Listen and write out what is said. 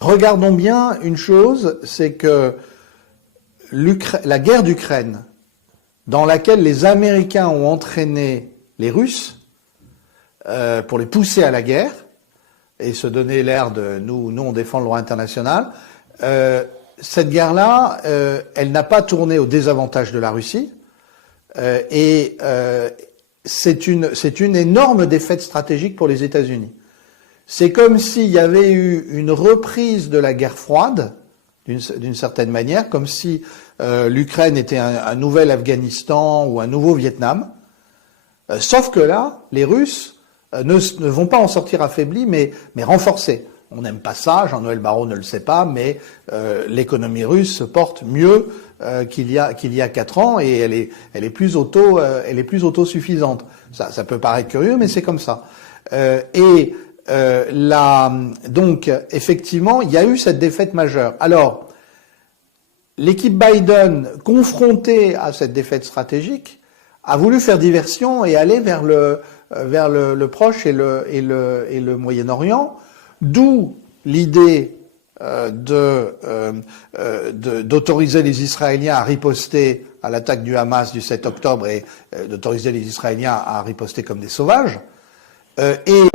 Regardons bien une chose, c'est que la guerre d'Ukraine, dans laquelle les Américains ont entraîné les Russes pour les pousser à la guerre et se donner l'air de nous on défend le droit international, cette guerre-là, elle n'a pas tourné au désavantage de la Russie et c'est une énorme défaite stratégique pour les États-Unis. C'est comme s'il y avait eu une reprise de la guerre froide, d'une certaine manière, comme si l'Ukraine était un nouvel Afghanistan ou un nouveau Vietnam. Sauf que là, les Russes ne vont pas en sortir affaiblis, mais renforcés. On n'aime pas ça, Jean-Noël Barrot ne le sait pas, mais l'économie russe se porte mieux qu'il y a 4 ans et elle est plus autosuffisante. Ça peut paraître curieux, mais c'est comme ça. Donc, effectivement, il y a eu cette défaite majeure. Alors, l'équipe Biden, confrontée à cette défaite stratégique, a voulu faire diversion et aller vers le Proche et le Moyen-Orient, d'où l'idée d'autoriser les Israéliens à riposter à l'attaque du Hamas du 7 octobre et d'autoriser les Israéliens à riposter comme des sauvages. Et